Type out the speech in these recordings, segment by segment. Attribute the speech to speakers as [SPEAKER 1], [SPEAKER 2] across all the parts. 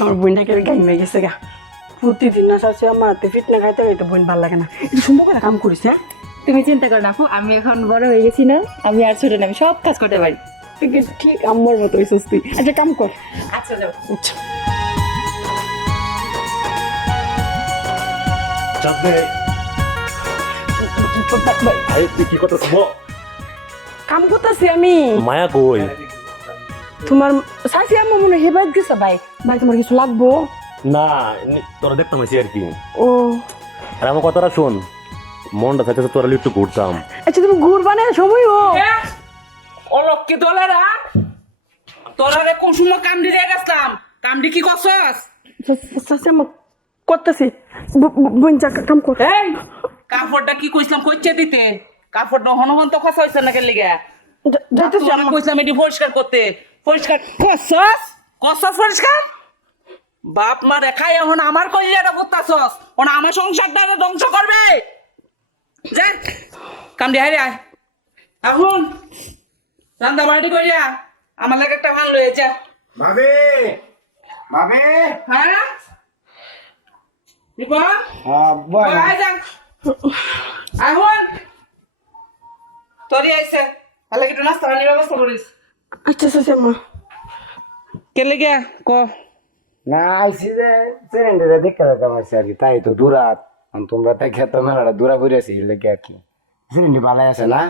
[SPEAKER 1] আমার বোনটাকে গাই মেয়ে গেছে গা। প্রতিদিন না চাচ্ছি আমার হাতে ফিট না খাইতে খাইতে বোন ভালো লাগে না। সুন্দর করে কাম করিস হ্যাঁ?
[SPEAKER 2] তুমি চিন্তা করো না আমি এখন বড় হয়ে গেছি না আমি আর ছোট না আমি সব কাজ করতে পারি।
[SPEAKER 1] ঠিক আমার মতো হয়েছিস তুই? আচ্ছা কাম কর।
[SPEAKER 2] আচ্ছা যাও।
[SPEAKER 1] আচ্ছা।
[SPEAKER 3] ভাই কি করতেছ
[SPEAKER 1] কাম করতেছি আমি।
[SPEAKER 3] মায়া কই?
[SPEAKER 1] তোমার চাষি আমার মনে হয় হেবাইত গেছে ভাই। ভাই তোমার কিছু লাগবো?
[SPEAKER 3] না তোরা দেখতাম হয়েছি আর কি।
[SPEAKER 1] ও।
[SPEAKER 3] আর আমার কথাটা শোন মনটা থাকতেছে তোরা একটু ঘুরতাম।
[SPEAKER 1] আচ্ছা তুমি ঘুরবা না সময় ও।
[SPEAKER 4] অলক্ষী দলেরা তোরা রে কোন সময় কামড়ি দিয়ে গেছিলাম কামড়ি কি করছস?
[SPEAKER 1] করতেছি। যা কাম কর।
[SPEAKER 4] এই কাপড়টা কি কইছিলাম কইছে দিতে? কাপড়টা হনহন তো খসা হইছে না কেন লিগা?
[SPEAKER 1] যাইতেছি
[SPEAKER 4] কইছিলাম এটি পরিষ্কার করতে। পরিষ্কার করছস? করছস পরিষ্কার? বাপ মা রেখাই এখন আমার কইলিয়াটা করতাছস ওনা আমার সংসারটা ধ্বংস করবে। যা কামড়ি হাই আয়। এখন রান্না বাড়ি করিয়া আমার লাগে একটা ভালো হয়েছে
[SPEAKER 5] ভাবি ভাবি
[SPEAKER 4] হ্যাঁ? নিপা
[SPEAKER 5] হ্যাঁ
[SPEAKER 4] যা। এখন তোরই আইছে। ভালো একটু নাস্তা পানির ব্যবস্থা করিস?
[SPEAKER 1] আচ্ছা চাষি আমার
[SPEAKER 4] ক।
[SPEAKER 5] না আইসি যে সিলিন্ডারে দেখে যেতাম আইসি আর কি। তাই তো দূরাত। তোমরা তাই খেত মেলাটা দূরা ঘুরেছি লেগে আর কি? সিলিন্ডার আছে না?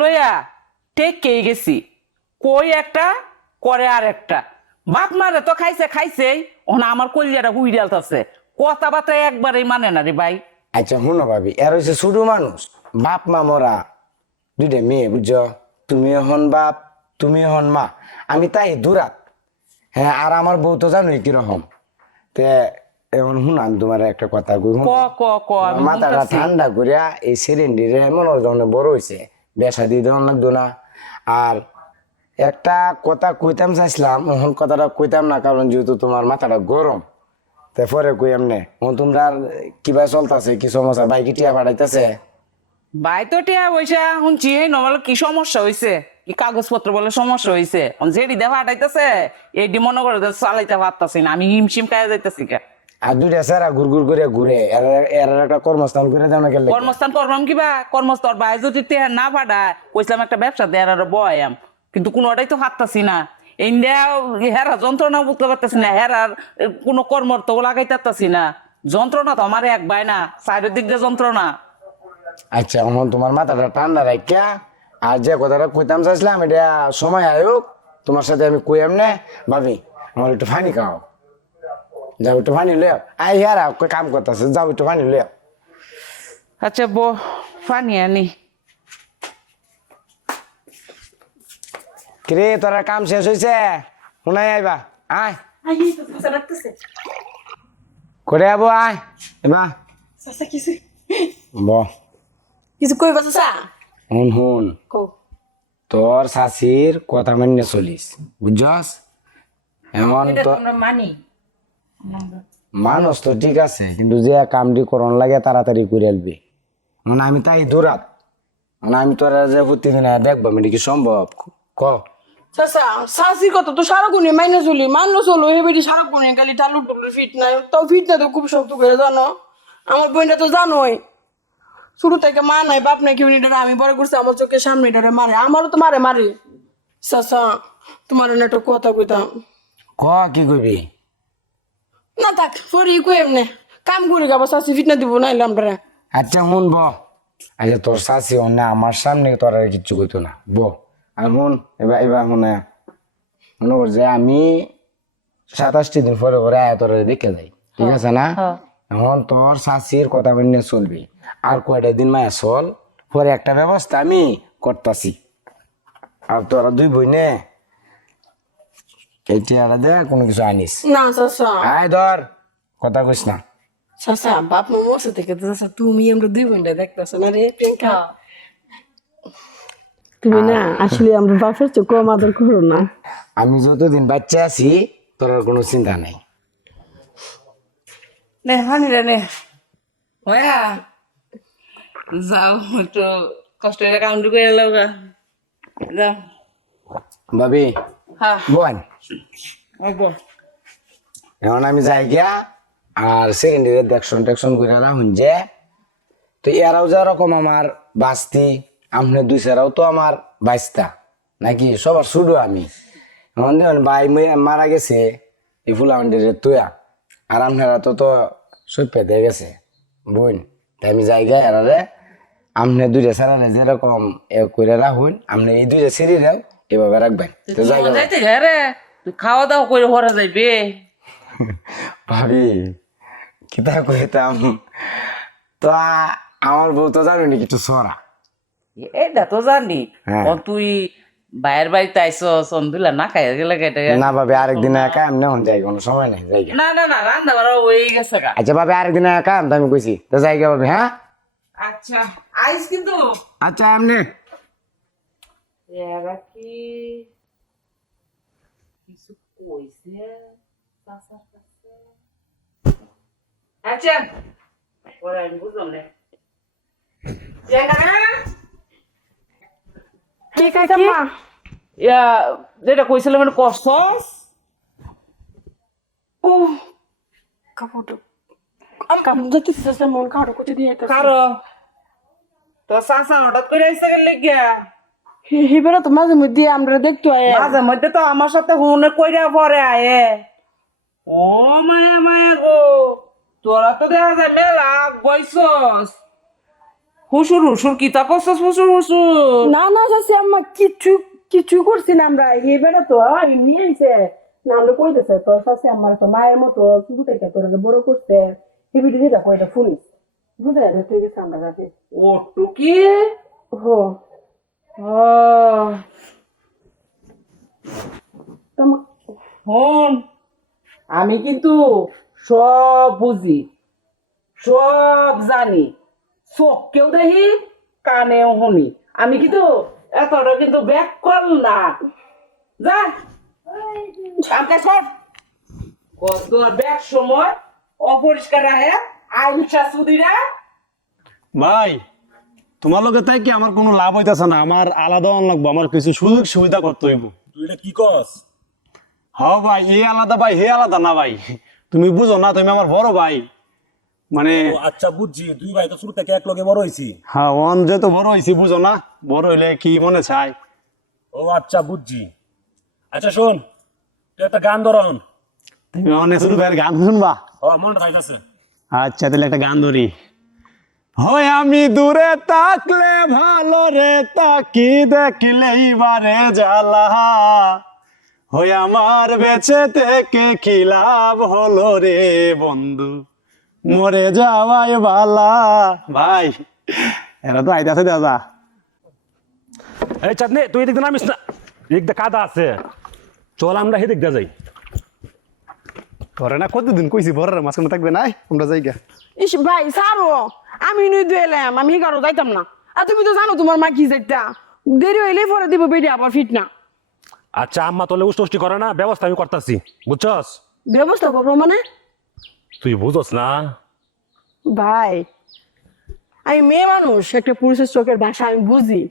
[SPEAKER 4] লইয়া টেকেই গেছি। কই একটা করে আর একটা। বাপ মারে তো খাইছে খাইছেই। ওনা আমার কলিয়াটা হুইডালতাছে কথাবার্তা একবারেই মানে না রে ভাই।
[SPEAKER 5] আচ্ছা শুনো ভাবি এর হচ্ছে ছোট মানুষ। বাপ মা মরা। দুইটা মেয়ে বুঝছ? তুমি হন বাপ তুমি হন মা। আমি তাই দূরাত। হ্যাঁ আর আমার বউ তো জানোই কীরকম। তে এখন শুনাম তোমার একটা কথা কই মাথাটা ঠান্ডা করিয়া এই সিলিন্ডারে মনের জন্য বড় হয়েছে বেসা দিয়ে দেওয়ার লাগতো না। আর একটা কথা কইতাম চাইছিলাম এখন কথাটা কইতাম না কারণ যেহেতু তোমার মাথাটা গরম। তারপরে কই এমনি এখন তোমরা কিবা চলতেছে কি সমস্যা? বাইকে টিয়া পাঠাইতেছে?
[SPEAKER 4] ভাই তো টিয়া পয়সা শুনছি নবল কি সমস্যা হইছে? কি কাগজপত্র বলে সমস্যা হইছে? যেডি দেখা হাঁটাইতেছে এইডি মনে করে চালাইতে পারতাছি না আমি হিমশিম খাইয়া যাইতেছি কে
[SPEAKER 5] আর দুইটা স্যারা ঘুর ঘুর করে ঘুরে এর একটা কর্মস্থান করে
[SPEAKER 4] কর্মস্থান করবাম কিবা কর্মস্থল ভাই যদি তেহার না কইছিলাম একটা ব্যবসা দেয়ার আর বয়াম কিন্তু কোনোটাই তো হাততাছি না। ইন্ডিয়া হেরা যন্ত্রণা বুঝতে পারতেছি না হেরার কোনো কর্ম তো লাগাইতে পারতাছি না। যন্ত্রণা তো আমার এক ভাই না সাইডের দিক দিয়ে যন্ত্রণা।
[SPEAKER 5] আচ্ছা এখন তোমার মাথাটা ঠান্ডা রাখিয়া আর যে কথাটা কইতাম চাইছিলাম এটা সময় আয়োগ তোমার সাথে আমি কইয়াম না ভাবি আমার একটু পানি খাও। যাও একটু পানি লয়ে আও। আই ইয়ারা কই কাম করতেছে যাও একটু পানি লয়ে
[SPEAKER 4] আচ্ছা বো ফানি আনি।
[SPEAKER 5] কিরে তোরা কাম শেষ হয়েছে শুনাই আইবা আয়। করে আবো আয়। এবা
[SPEAKER 1] চাষা কিছু কইবা চাষা
[SPEAKER 5] হুন হুন। তোর শাশির কথা মান্য চলিস বুঝছস? এমন তো
[SPEAKER 2] মানি।
[SPEAKER 5] মানুষ তো ঠিক আছে কিন্তু যে কামটি করন লাগে তাড়াতাড়ি করে আলবি মানে আমি তাই দূরাত। মানে আমি তোরা যে প্রতিদিন দেখব মানে কি সম্ভব? ক।
[SPEAKER 1] শাশির কথা তো সারাক্ষণই মাইনে চলি মানলো চলো এবারে সারাক্ষণই খালি টালু টুলু ফিট নাই। তাও ফিট না তো খুব শক্ত করে জানো। আমার বোনটা তো জানোই। শুরু থেকে মা নাই বাপ নাই কেউ নিটারে আমি বড় করছি আমার চোখের সামনে এটারে মারে। আমারও তো মারে মারে। চাষা তোমার না একটা কথা কইতাম।
[SPEAKER 5] ক কি কইবি?
[SPEAKER 1] না থাক পরে কই এমনি? কাম করে যাব শাশি ফিট না দিব নাইলে আমরা।
[SPEAKER 5] আচ্ছা শুন ব। আচ্ছা তোর শাশি অন্য আমার সামনে তোর আর কিচ্ছু কইতো না। ব। আর শুন এবার এবার মনে মনে কর যে আমি সাতাশটি দিন পরে পরে আয়া তোর দেখে যাই। ঠিক আছে না? এখন তোর শাশির কথা মেনে চলবি। আর কয়টা দিন মায়া চল পরে একটা ব্যবস্থা আমি করতাছি। আর তোরা দুই বই নে এই টিয়াটা দে কোনো কিছু আনিস।
[SPEAKER 1] না চাষা
[SPEAKER 5] আয় ধর কথা কইস না।
[SPEAKER 1] চাষা বাপ মা মশা থেকে তো চাষা তুমি আমরা দুই বোনটা দেখতেছো না রে প্রিয়াঙ্কা? তুমি না আসলে আমরা বাপের চেয়ে কম আদর করো না।
[SPEAKER 5] আমি যতদিন বাচ্চা আছি তোর আর কোনো চিন্তা নাই।
[SPEAKER 4] নে হানি রে নে। হয়া যাও একটু কষ্ট করে কাম করে এলো যাও।
[SPEAKER 5] ভাবি
[SPEAKER 4] হ্যাঁ
[SPEAKER 5] বোন। এখন আমি যাই গিয়া আর সেকেন্ডারি দেখশন টেকশন করে রাখুন যে তো এরাও যে রকম আমার বাস্তি আপনি দুই সেরাও তো আমার বাইস্তা নাকি? সবার শুরু আমি। এখন দেখুন ভাই মারা গেছে এই ফুলামন্ডিরে তুয়া। আর আপনারা তো তো সৈপে দিয়ে গেছে বোন তাই আমি জায়গায় এরারে আপনি দুইটা সেরারে যেরকম এ করে রাখুন আপনি এই দুইটা সিঁড়িরে এভাবে রাখবেন। তো জায়গা
[SPEAKER 4] যাইতে রে। খাওয়া দাওয়া করে হরে যাইবে।
[SPEAKER 5] ভাবি কিতা কইতাম? তো আমার বউ তো জানি কিছু সরা
[SPEAKER 4] এইটা তো জানি।
[SPEAKER 5] হ্যাঁ।
[SPEAKER 4] তুই বাইরের বাড়িতে আইসস অন্ধুলা না খাই গেলে কেটে
[SPEAKER 5] না ভাবি আরেকদিন একা এমনি হন যাই কোনো সময় নেই যাই
[SPEAKER 4] না না না রান্না বাড়া হয়ে গেছে গা।
[SPEAKER 5] আচ্ছা ভাবি আরেকদিন একা আমি আমি কইছি তো যাই গে ভাবি হ্যাঁ?
[SPEAKER 4] আচ্ছা আইস কিন্তু।
[SPEAKER 5] আচ্ছা এমনি।
[SPEAKER 4] এরা কি কিছু কইছে? আচ্ছা আমি বুঝলাম না।
[SPEAKER 1] কি খাইছে মা।
[SPEAKER 4] ইয়া যেটা কইছিলাম মানে কষ্টস
[SPEAKER 1] ও কাপড় কাপড় মন কারও দিয়ে যাইতেছে
[SPEAKER 4] কারও তো চাচা হঠাৎ করে আইসে গেলে গিয়া
[SPEAKER 1] হিবেরা তো মাঝে মধ্যে আমরা দেখতে
[SPEAKER 4] মাঝে মধ্যে তো আমার সাথে হুনে কইরা পরে আয়ে। ও মায়া মায়া গো। তোরা তো দেখা যায় মেলা বইছস। হুসুর হুসুর কিতা করছস হুসুর হুসুর?
[SPEAKER 1] না না চাষি আম্মা কিছু কিছু করছি না আমরা। হিবেরা তো এমনি আইছে। না আমরা কইতেছে তো চাষি আমার তো মায়ের মতো শুরু থেকে তোরা বড় করছে। হিবিটি যেটা কয়টা ফুলিস বুঝে তুই গেছে আমরা রাতে
[SPEAKER 4] ও টুকি?
[SPEAKER 1] হো।
[SPEAKER 4] ও হন। আমি কিন্তু সব বুঝি। সব জানি। চোখকেও দেখি? কানেও শুনি। আমি কিন্তু এতটা কিন্তু ব্যাক কর না। যা। কামটা সব কত ব্যাক সময়? অপরিষ্কার আহে আইসা সুদিরা।
[SPEAKER 3] ভাই তোমার লগে তাই কি আমার কোনো লাভ হইতাছে না? আমার আলাদা অন লাগবো আমার কিছু সুযোগ সুবিধা করতে হইব।
[SPEAKER 6] তুই এটা কি কস?
[SPEAKER 3] হ্যাঁ ভাই এ আলাদা ভাই হে আলাদা না ভাই। তুমি বুঝো না তুমি আমার বড় ভাই। মানে
[SPEAKER 6] আচ্ছা বুঝছি। দুই ভাই তো শুরু থেকে এক লগে বড় হয়েছি
[SPEAKER 3] হ্যাঁ অন যেহেতু বড় হয়েছি বুঝো না? বড় হইলে কি মনে চায়?
[SPEAKER 6] ও আচ্ছা বুঝছি। আচ্ছা শোন তুই একটা গান ধরন
[SPEAKER 3] তুমি অনেক শুরু ভাইয়ের গান শুনবা?
[SPEAKER 6] ও মনটা থাকতেছে
[SPEAKER 3] আচ্ছা তাহলে একটা গান ধরি। হয় আমি দূরে তাকলে ভালো রে তাকি দেখলেই বারে জ্বালা। হয় আমার বেঁচে থেকে কি লাভ হলো রে বন্ধু? মরে যাওয়াই বালা। ভাই এরা তো আইতাছে দাদা।
[SPEAKER 6] এই চাঁদনি তুই এদিক নামিস না। এদিক কাদা আছে। চল আমরা সেদিক দিয়ে যাই।
[SPEAKER 3] করে না কতদিন কইছি বড় মাঝখানে থাকবে নাই আমরা যাই গা
[SPEAKER 1] ইস ভাই সারো আমি নই দুয়েলাম আমি কারও যাইতাম না। আর তুমি তো জানো তোমার মা কি যাইতা দেরি হইলে পরে দিব বেরিয়ে আবার ফিট না।
[SPEAKER 6] আচ্ছা আম্মা তোলে উষ্ট উষ্টি করে না ব্যবস্থা আমি করতেছি। বুঝছস?
[SPEAKER 1] ব্যবস্থা করব মানে?
[SPEAKER 6] তুই বুঝস না?
[SPEAKER 1] ভাই আমি মেয়ে মানুষ একটা পুরুষের চোখের ভাষা আমি বুঝি।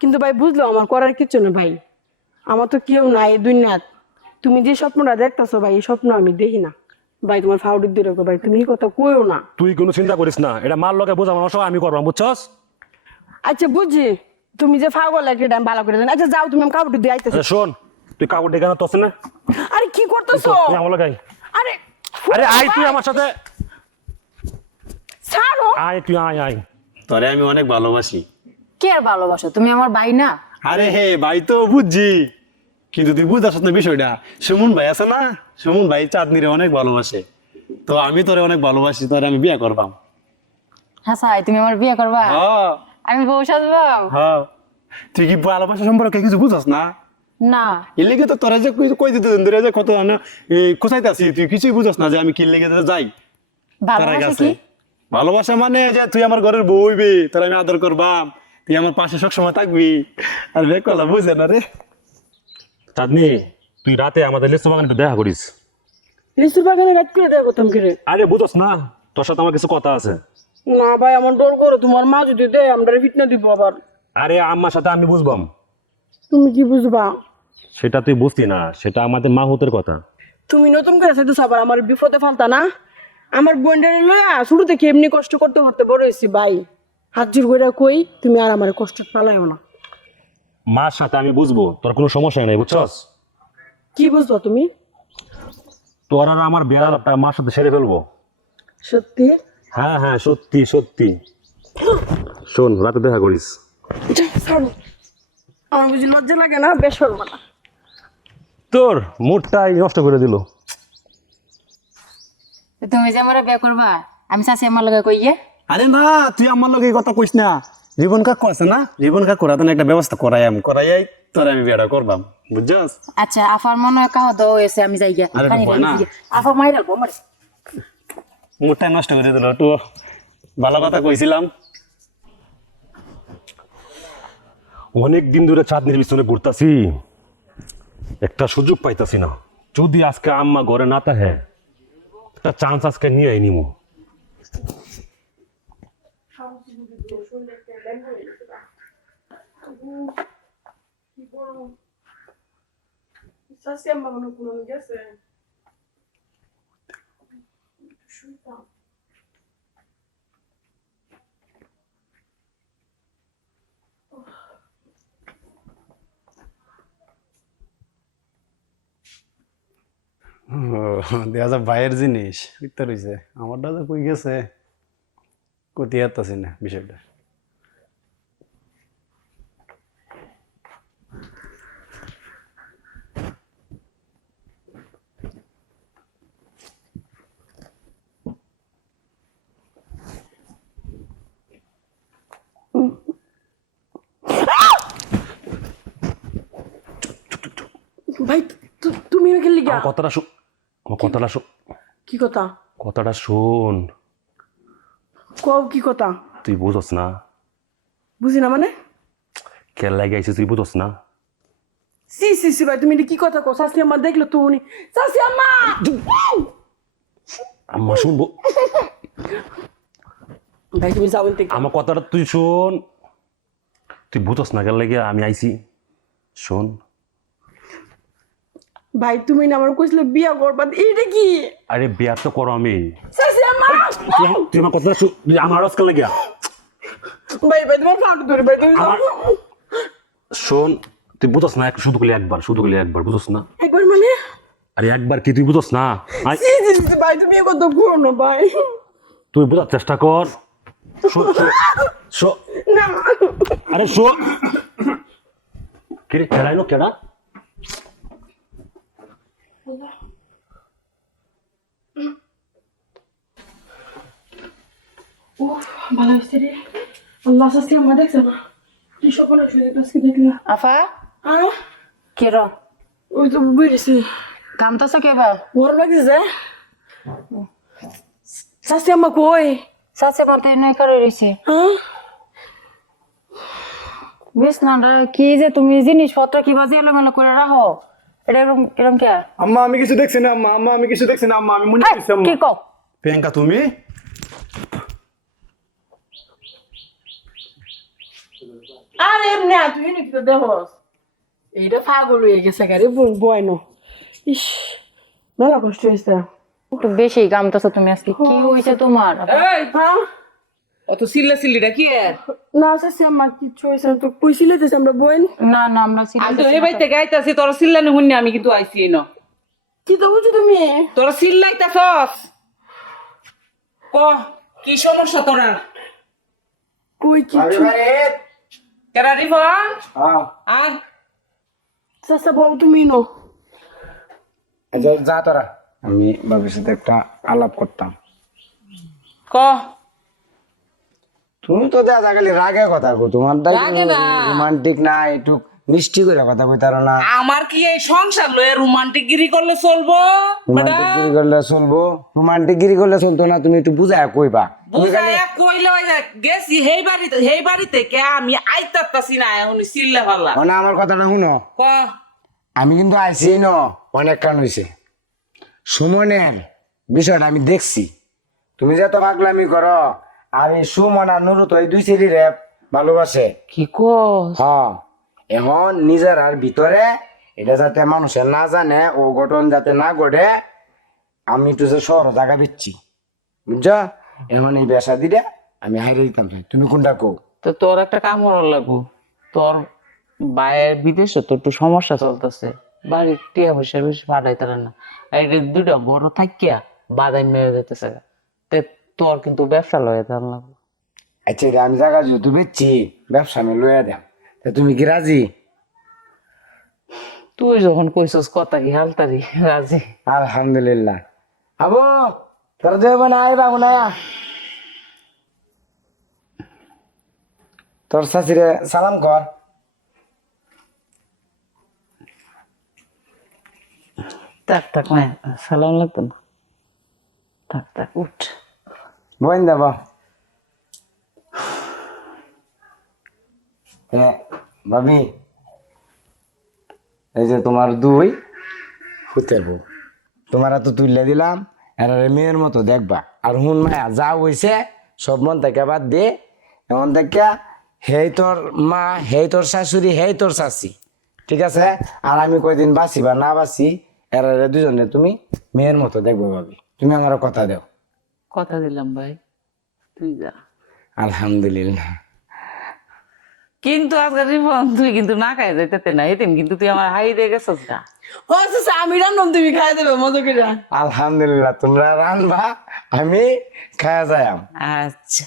[SPEAKER 1] কিন্তু ভাই বুঝলো আমার করার কিছু না ভাই। আমার তো কেউ নাই দুনিয়াত। তুমি যে স্বপ্নটা দেখতেছো ভাই এই স্বপ্ন আমি দেখি না। ভাই তোমার ফাউডির দিয়ে রাখো ভাই তুমি এই কথা কইও না।
[SPEAKER 6] তুই কোনো চিন্তা করিস না এটা মার লগে বোঝানো সব আমি করব বুঝছস?
[SPEAKER 1] আচ্ছা বুঝি। তুমি যে ফাগল একটা ভালো করে জানি। আচ্ছা যাও তুমি আমি কাপড় দিয়ে আইতেছি।
[SPEAKER 6] আচ্ছা, শোন তুই কাপড় ডেকে না তোস না?
[SPEAKER 1] আরে কি করতেছো?
[SPEAKER 6] আমার আয়।
[SPEAKER 1] আরে
[SPEAKER 6] আয় তুই আমার সাথে।
[SPEAKER 1] ছাড়ো।
[SPEAKER 6] আয় তুই আয় আয়।
[SPEAKER 3] তোরে আমি অনেক ভালোবাসি।
[SPEAKER 2] কে আর ভালোবাসো? তুমি আমার ভাই না?
[SPEAKER 3] আরে হে ভাই তো বুঝছি। কিন্তু তুই বুঝাস না। বিষয়টা সুমন ভাই আছে না? সুমন ভাই চাঁদনিরে অনেক ভালোবাসে। তো আমি তোরে অনেক ভালোবাসি তোরে আমি বিয়ে করবাম।
[SPEAKER 2] হ্যাঁ সাই তুমি আমার বিয়ে করবা?
[SPEAKER 3] হ্যাঁ।
[SPEAKER 2] আমি বউ সাজবো
[SPEAKER 3] হ্যাঁ। তুই কি ভালোবাসা সম্পর্কে কিছু বুঝাস না?
[SPEAKER 2] না।
[SPEAKER 3] এর লেগে তো তোরা যে কই- দিতে ধরে যে কত না কোথাইতে আছি তুই? কিছুই বুঝাস না যে আমি কি লেগে যাই।
[SPEAKER 2] ভালোবাসা কি?
[SPEAKER 3] ভালোবাসা মানে যে তুই আমার ঘরের বউ হইবি তোর আমি আদর করবাম তুই আমার পাশে সবসময় থাকবি। আর বেক কলা বুঝে না রে।
[SPEAKER 6] চাঁদনি তুই রাতে আমাদের লিস্ট বাগানে একটু দেখা করিস।
[SPEAKER 1] লিচুর বাগানে রাত করে দেয় করতাম কিরে?
[SPEAKER 6] আরে বুঝস না তোর সাথে আমার কিছু কথা আছে।
[SPEAKER 1] না ভাই আমার ডর করো তোমার মা যদি দেয় আমরা ফিটনা দিব আবার।
[SPEAKER 6] আরে আম্মার সাথে আমি বুঝবাম।
[SPEAKER 1] তুমি কি বুঝবা?
[SPEAKER 6] সেটা তুই বুঝতি না সেটা আমাদের মাহুতের কথা।
[SPEAKER 1] তুমি নতুন করে সেতু সাবার আমার বিপদে ফালতা না? আমার বোনটার লইয়া শুরু থেকে এমনি কষ্ট করতে করতে বড় হয়েছি? ভাই হাত জোর করে কই তুমি আর আমার কষ্ট পালাইও না।
[SPEAKER 6] মার সাথে আমি বুঝব তোর কোনো সমস্যা নেই বুঝছস?
[SPEAKER 1] কি বুঝব তুমি?
[SPEAKER 6] তোর আর আমার আলাপটা মার সাথে সেরে ফেলব।
[SPEAKER 1] সত্যি?
[SPEAKER 6] হ্যাঁ হ্যাঁ সত্যি সত্যি। শোন রাতে দেখা করিস।
[SPEAKER 1] ছাড়ো। আমার বুঝি লজ্জা লাগে না বেশ করব না।
[SPEAKER 6] তোর মুডটাই নষ্ট করে দিল।
[SPEAKER 2] তুমি যে আমার বিয়ে করবা আমি চাষি আমার লগে কইয়ে
[SPEAKER 3] আরে না তুই আমার এই কথা কইস না। জীবন কাক আছে না? জীবন কাক করা একটা ব্যবস্থা করাই আমি করাই তোর আমি বিয়েটা করবাম বুঝছস?
[SPEAKER 2] আচ্ছা আফার মনে হয় কাহা দাও হয়েছে আমি যাই গিয়া
[SPEAKER 3] আরে না।
[SPEAKER 2] আফা মাই রাখব আমার
[SPEAKER 3] নষ্ট করে দিল একটু ভালো কথা কইছিলাম।
[SPEAKER 6] অনেক দিন ধরে চাঁদনির পিছনে ঘুরতাছি। একটা সুযোগ পাইতাছি না। যদি আজকে আম্মা ঘরে না থাকে, একটা চান্স আজকে নিয়ে নিমু
[SPEAKER 1] শাশি আম্মা মনে কোনো গেছে।
[SPEAKER 3] দেখা যায় ভাইয়ের জিনিস উত্তর হয়েছে আমারটা তো কই গেছে? কতি আসতেছি না বিষয়টা।
[SPEAKER 1] ভাই তুমি এখানে লিগা
[SPEAKER 6] কথাটা কথাটা
[SPEAKER 1] কি কথা?
[SPEAKER 6] কথাটা শোন।
[SPEAKER 1] কও কি কথা?
[SPEAKER 6] তুই বুঝস না।
[SPEAKER 1] বুঝি না মানে?
[SPEAKER 6] খেল লাগে আইসিস তুই বুঝস না।
[SPEAKER 1] সি সি সি ভাই তুমি কি কথা কো শাশি আম্মা দেখল তো উনি। শাশি আম্মা!
[SPEAKER 6] আম্মা শুনব?
[SPEAKER 1] ভাই তুমি যাবেন থেকে
[SPEAKER 6] আমার কথাটা তুই শোন। তুই বুঝস না খেল লাগে আমি আইছি। শোন।
[SPEAKER 1] ভাই তুমি না আমার কইছিলে বিয়া করবা এইটা কি?
[SPEAKER 6] আরে বিয়া তো করো আমি। তুই আমার- তুই আমার তুই আমার
[SPEAKER 1] ভাই ভাই তোমার ফাটু ধরে ভাই তুমি।
[SPEAKER 6] শোন তুই বুঝস না শুধু গেলে একবার শুধু গেলে একবার বুঝস না?
[SPEAKER 1] একবার মানে?
[SPEAKER 6] আরে একবার কি তুই বুঝস না?
[SPEAKER 1] ভাই তুমি এ কথা করো না ভাই।
[SPEAKER 6] তুই বোঝার চেষ্টা কর। আরে শো কে রে কেডাইলো কেডা?
[SPEAKER 1] ভালো হয়েছে রে আল্লাহ শাশি আম্মা দেখছে না কি সপন শুয়ে কাছে দেখলা
[SPEAKER 2] আফা?
[SPEAKER 1] হ্যাঁ
[SPEAKER 2] কে র
[SPEAKER 1] ওই তো বেরিয়েছে
[SPEAKER 2] কামতাছে কেবা?
[SPEAKER 1] গরম লাগছে যে শাশি আম্মা কই?
[SPEAKER 2] চাষি আমার তো নয় করে রয়েছে
[SPEAKER 1] হ্যাঁ?
[SPEAKER 2] কি যে তুমি জিনিসপত্র কি বাজে এলোমেলো করে রাখো। এটা এরকম এরকম কে?
[SPEAKER 3] আম্মা আমি কিছু দেখছি না আম্মা আম্মা আমি কিছু দেখছি না আম্মা আমি মনে করছি আম্মা।
[SPEAKER 2] কি কও?
[SPEAKER 3] প্রিয়াঙ্কা তুমি?
[SPEAKER 1] আরে এমনি আয়, তুই নাকি তো দেখস এইটা পাগল হয়ে গেছে গাড়ি বয় না ইস মেলা কষ্ট হয়েছে।
[SPEAKER 2] একটু বেশি গামতাছো তুমি আজকে কি হয়েছে তোমার?
[SPEAKER 4] এই
[SPEAKER 1] হ্যাঁ
[SPEAKER 4] অত সিল্লা সিল্লিটা কি
[SPEAKER 1] না কিচ্ছু হয়েছে তো কইছিলে তো আমরা বইন
[SPEAKER 2] না না আমরা
[SPEAKER 4] আমি তো এই বাড়িতে গাইতাছি তোর সিল্লানি আমি কিন্তু আইসি ন।
[SPEAKER 1] কি তো বুঝো তুমি?
[SPEAKER 4] তোর সিল্লাইতাছস? ক কি সমস্যা তোরা?
[SPEAKER 1] কই কিচ্ছু
[SPEAKER 4] কেরা রিফান
[SPEAKER 5] হ্যাঁ।
[SPEAKER 4] আয়।
[SPEAKER 1] বউ তুমি নো।
[SPEAKER 5] আচ্ছা যা তোরা। আমি বাবার সাথে একটা আলাপ করতাম।
[SPEAKER 4] ক
[SPEAKER 5] তুমি তো দেখা গেলে রাগে কথা কো তোমার দাই রোমান্টিক না। একটু মিষ্টি করে কথা কই তার না।
[SPEAKER 4] আমার কি এই সংসার লয়ে রোমান্টিক গিরি করলে চলবো?
[SPEAKER 5] রোমান্টিক গিরি করলে চলবো রোমান্টিক গিরি করলে চলতো না তুমি একটু বুঝায় কইবা।
[SPEAKER 4] বুঝাইয়া কইলে ওই যে গেছি হেই বাড়িতে হেই বাড়িতে কে আমি আইতাতাছি না এখন সিল্লা ফাল্লা।
[SPEAKER 5] মানে আমার কথাটা শুনো।
[SPEAKER 4] ক?
[SPEAKER 5] আমি কিন্তু আইসি ন অনেক কান হয়েছে সুমনের বিষয়টা আমি দেখছি। তুমি যে তো পাগলামি করো আর এই সুমন আর নুরু তো এই দুই ছেলে রে ভালোবাসে।
[SPEAKER 4] কি কো
[SPEAKER 5] হ্যাঁ এখন নিজের আর ভিতরে এটা যাতে মানুষের না জানে ও ঘটন যাতে না ঘটে আমি তো যে শহর জায়গা দিচ্ছি। বুঝছ? এখন এই বেসা দিলে আমি হাইরে দিতাম তুমি কোনটা কো
[SPEAKER 4] তো তোর একটা কাম লাগবো। তোর বাইরের বিদেশে তো একটু সমস্যা চলতেছে। বাড়ির টিয়া পয়সা বেশি পাঠাই না। এটা দুইটা বড় থাকিয়া বাদাই মেরে যেতেছে তোর কিন্তু ব্যবসা লয়ে লাগবে
[SPEAKER 5] আচ্ছা এটা আমি জায়গা যেহেতু বেচছি ব্যবসা আমি লইয়া দেম তা তুমি কি রাজি?
[SPEAKER 4] তুই যখন কইছস কথা কি হালতারি রাজি।
[SPEAKER 5] আলহামদুলিল্লাহ। আবু তোর দেব না আই বাবু না তোর শাশিরে সালাম কর।
[SPEAKER 4] থাক থাক সালাম লাগতো না। থাক থাক উঠ।
[SPEAKER 5] বোন দেব ভাবি এই যে তোমার দুই হুতের বউ তোমার তো তুলে দিলাম এরা মেয়ের মতো দেখবা আর হুন মায়া যা হইছে সব মন থেকে বাদ দিয়ে এমন দেখা হেই তোর মা হেই তোর শাশুড়ি হেই তোর শাশি ঠিক আছে? আর আমি কয়দিন বাঁচি বা না বাঁচি এরা দুজনে তুমি মেয়ের মতো দেখব ভাবি তুমি আমার কথা দেও
[SPEAKER 4] কথা দিলাম ভাই। তুই যা।
[SPEAKER 5] আলহামদুলিল্লাহ।
[SPEAKER 4] কিন্তু আজকে রিপন তুই কিন্তু না খাই যাইতে না এদিন কিন্তু তুই আমার হাই দিয়ে গেছস না
[SPEAKER 1] ও চাচা আমি রান্নাম তুমি খাই দেবে মজা করে
[SPEAKER 5] আলহামদুলিল্লাহ তোমরা রান্না আমি খাই যাই
[SPEAKER 4] আচ্ছা।